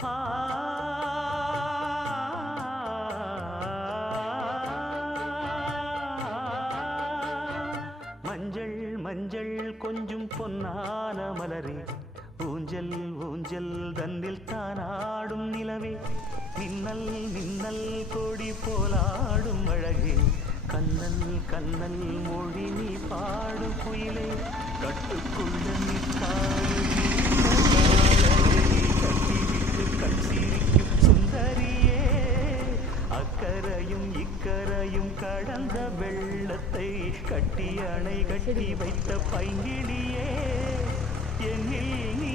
ஆ மஞ்சள் மஞ்சள் கொஞ்சம் பொன்னான மலரே, ஊஞ்சல் ஊஞ்சல் தன்னில் தானாடும் நிலவே, மின்னல் மின்னல் கொடி போலாடும் அழகே, கண்ணல் கண்ணல் மொழி நீ பாடும் குயிலே, கட்டுக்குள்ள நிற்காது கட்டிவிட்டு கண் சிரிக்கும் சுந்தரியே, அக்கரையும் இக்கரையும் கடந்த வெள்ளத்தை கட்டி அணை கட்டி வைத்த பைங்கிலியே, என்னில் நீ